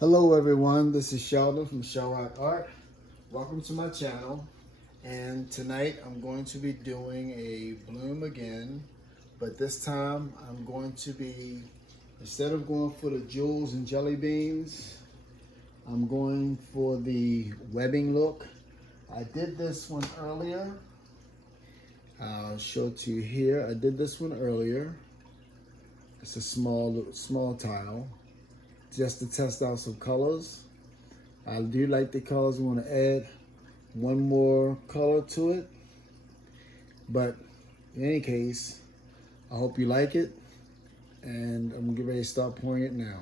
Hello everyone, this is Sheldon from Shell Rock Art. Welcome to my channel, and tonight I'm going to be doing a bloom again, but this time I'm going to be, instead of going for the jewels and jelly beans, I'm going for the webbing look. I did this one earlier. I'll show it to you here. I did this one earlier. It's a small tile, just to test out some colors. I do like the colors. I want to add one more color to it, but in any case, I hope you like it, and I'm getting ready to start pouring it now.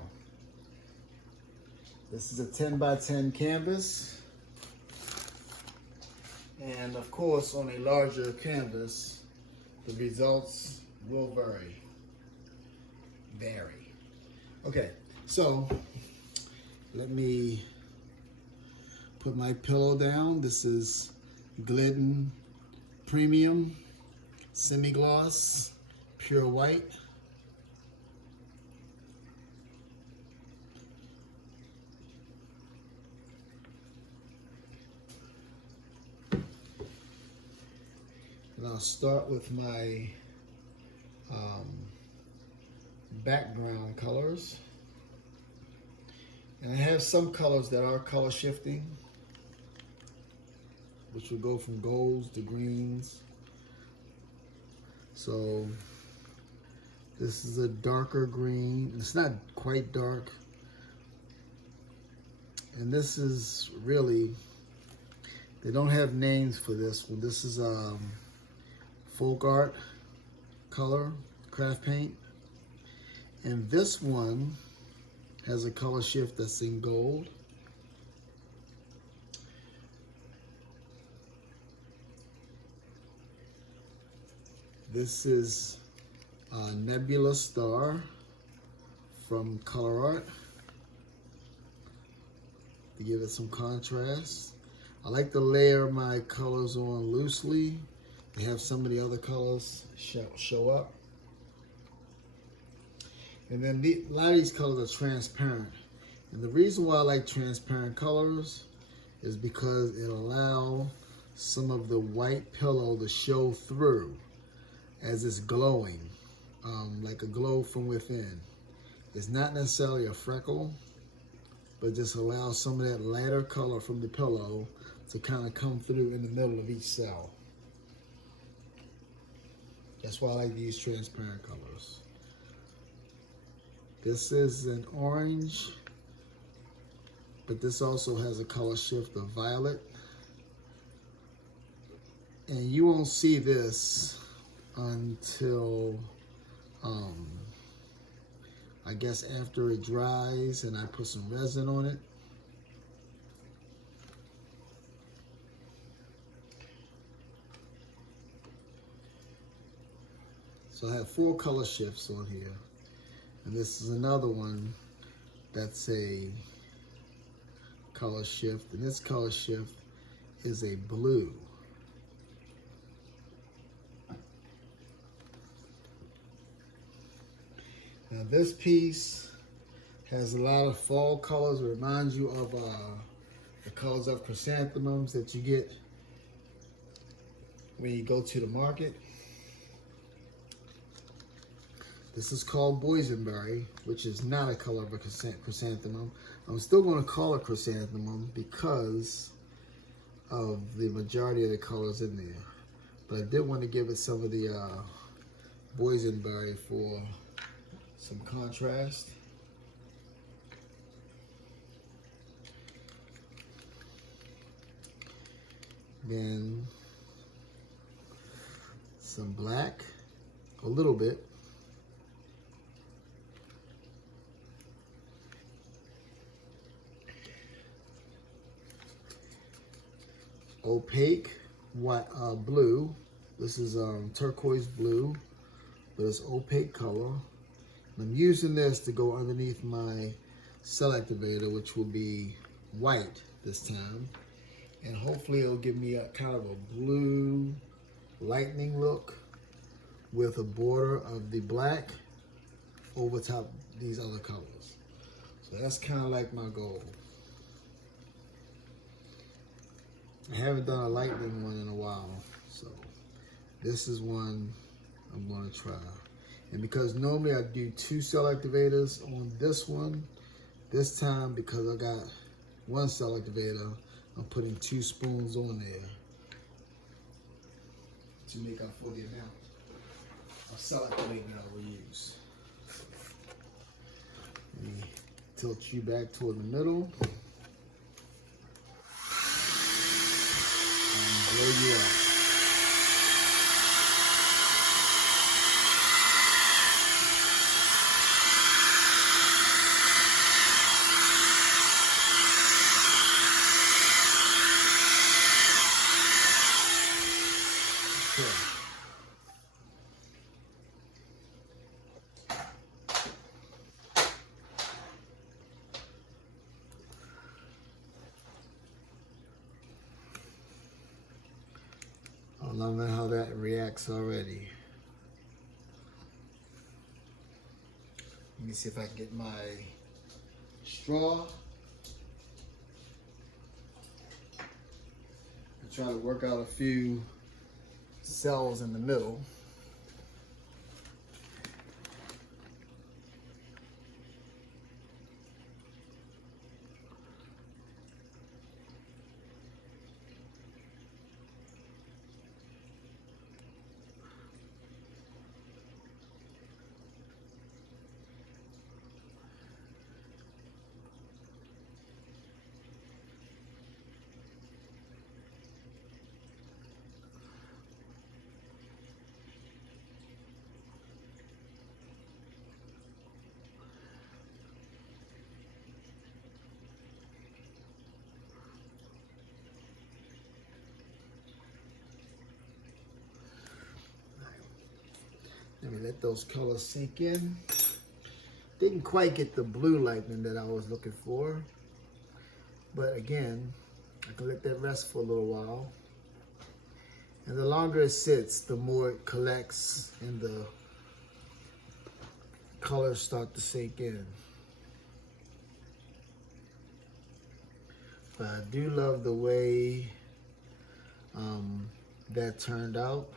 This is a 10 by 10 canvas, and of course on a larger canvas the results will vary. Okay, so let me put my pillow down. This is Glidden Premium Semi-Gloss Pure White. And I'll start with my background colors. And I have some colors that are color shifting, which will go from golds to greens. So this is a darker green. It's not quite dark. And this is really, they don't have names for this one. This is folk art color, craft paint. And this one has a color shift that's in gold. This is Nebula Star from Color Art, to give it some contrast. I like to layer my colors on loosely to have some of the other colors show up. And then a lot of these colors are transparent. And the reason why I like transparent colors is because it allows some of the white pillow to show through as it's glowing, like a glow from within. It's not necessarily a freckle, but just allows some of that lighter color from the pillow to kind of come through in the middle of each cell. That's why I like to use transparent colors. This is an orange, but this also has a color shift of violet. And you won't see this until, I guess after it dries and I put some resin on it. So I have 4 color shifts on here. And this is another one that's a color shift. And this color shift is a blue. Now this piece has a lot of fall colors. It reminds you of the colors of chrysanthemums that you get when you go to the market. This is called Boysenberry, which is not a color of a chrysanthemum. I'm still going to call it chrysanthemum because of the majority of the colors in there. But I did want to give it some of the Boysenberry for some contrast. Then some black, a little bit. Opaque white, blue. This is turquoise blue, but it's opaque color. And I'm using this to go underneath my cell activator, which will be white this time. And hopefully it'll give me a kind of a blue lightning look with a border of the black over top these other colors. So that's kind of like my goal. I haven't done a lightning one in a while, so this is one I'm going to try. And because normally I do 2 cell activators on this one, this time because I got 1 cell activator, I'm putting 2 spoons on there to make up for the amount of cell activator that I will use. Let me tilt you back toward the middle and blow you out. I'm loving how that reacts already. Let me see if I can get my straw and try to work out a few cells in the middle. Let me let those colors sink in. Didn't quite get the blue lightning that I was looking for. But again, I can let that rest for a little while. And the longer it sits, the more it collects and the colors start to sink in. But I do love the way that turned out.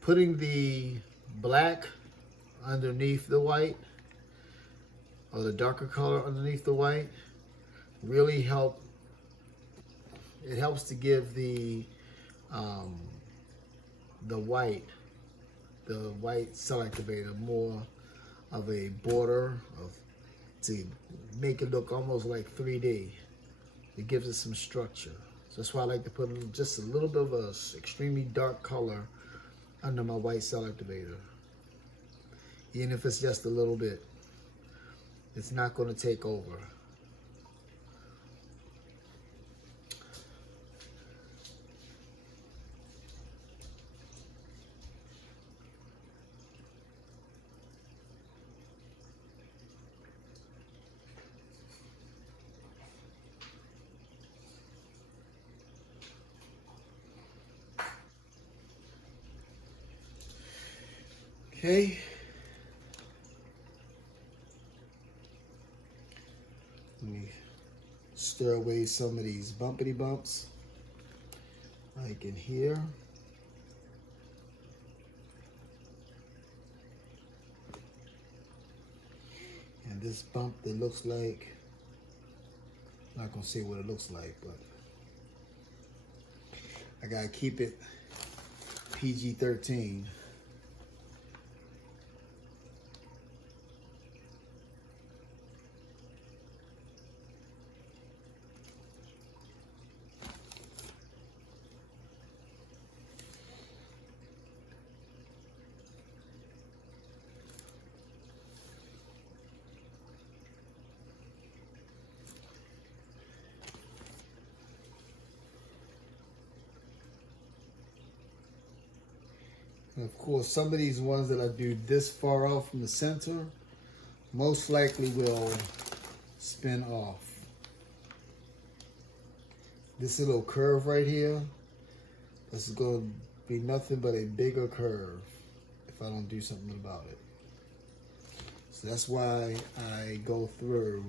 Putting the black underneath the white, or the darker color underneath the white, really help. It helps to give the white cell activator more of a border to make it look almost like 3D. It gives it some structure. So that's why I like to put just a little bit of a extremely dark color under my white cell activator. Even if it's just a little bit, it's not going to take over. Okay. Let me stir away some of these bumpity bumps, like in here. And this bump that looks like, I'm not gonna say what it looks like, but I gotta keep it PG-13. And of course, some of these ones that I do this far off from the center, most likely will spin off. This little curve right here, this is going to be nothing but a bigger curve if I don't do something about it. So So that's why I go through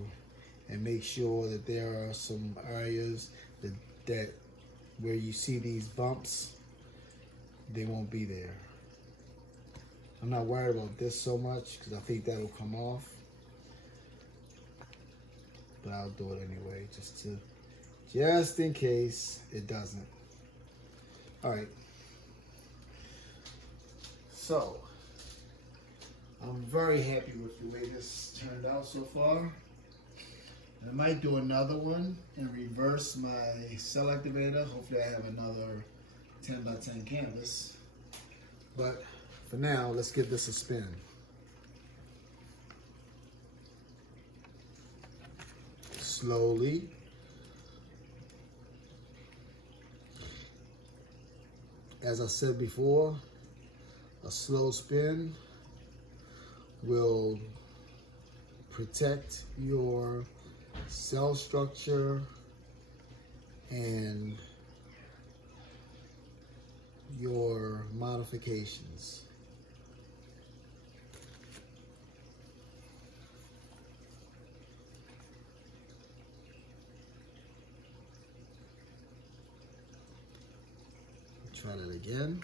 and make sure that there are some areas that where you see these bumps, they won't be there. I'm not worried about this so much because I think that'll come off, but I'll do it anyway just in case it doesn't. All right, so I'm very happy with the way this turned out so far. I might do another one and reverse my cell activator. Hopefully I have another 10 by 10 canvas. But for now, let's give this a spin. Slowly. As I said before, a slow spin will protect your cell structure and your modifications. Try that again.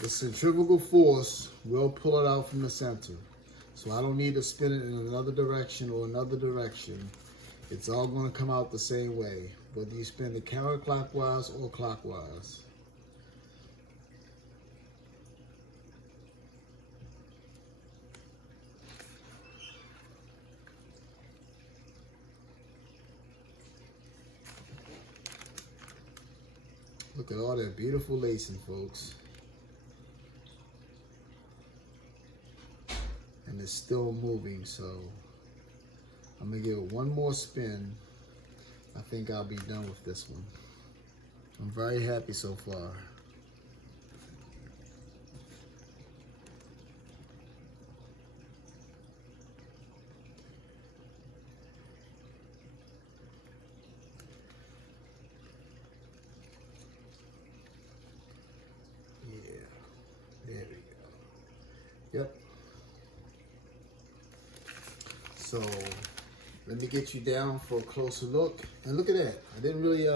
The centrifugal force will pull it out from the center. So I don't need to spin it in another direction or another direction. It's all going to come out the same way, whether you spin it counterclockwise or clockwise. Look at all that beautiful lacing, folks. And it's still moving, so I'm gonna give it one more spin. I think I'll be done with this one. I'm very happy so far. Yeah, there we go. Yep. So let me get you down for a closer look. And look at that. I didn't really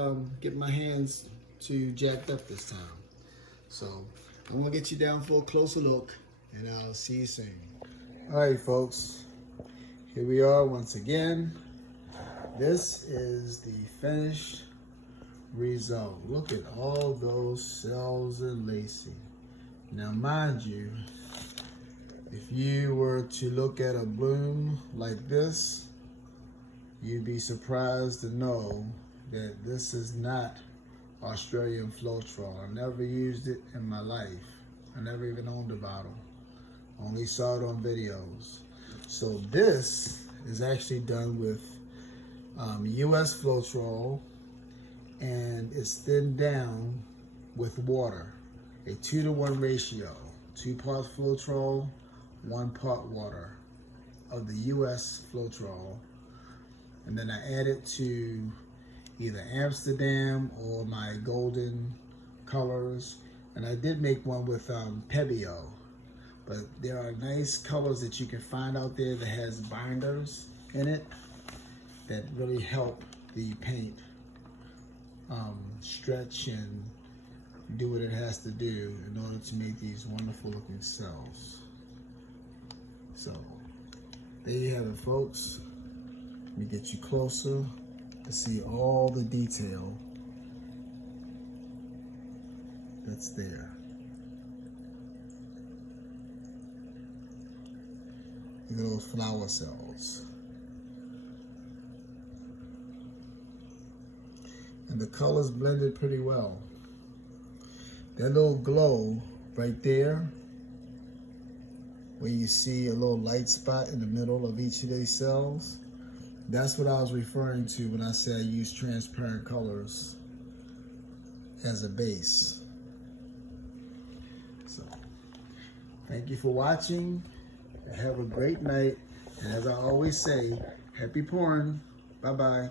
get my hands too jacked up this time. So I'm gonna get you down for a closer look and I'll see you soon. All right, folks, here we are once again. This is the finished result. Look at all those cells and lacing. Now, mind you, if you were to look at a bloom like this, you'd be surprised to know that this is not Australian floetrol. I never used it in my life. I never even owned a bottle. Only saw it on videos. So this is actually done with US floetrol, and it's thinned down with water. A 2-to-1 ratio. 2 parts floetrol, 1 part water of the US floetrol. And then I added to either Amsterdam or my golden colors. And I did make one with Pebeo. But there are nice colors that you can find out there that has binders in it that really help the paint stretch and do what it has to do in order to make these wonderful looking cells. So there you have it, folks. Let me get you closer to see all the detail that's there. Look at those flower cells. And the colors blended pretty well. That little glow right there, where you see a little light spot in the middle of each of these cells, that's what I was referring to when I said I use transparent colors as a base. So, thank you for watching. Have a great night. And as I always say, happy pouring. Bye-bye.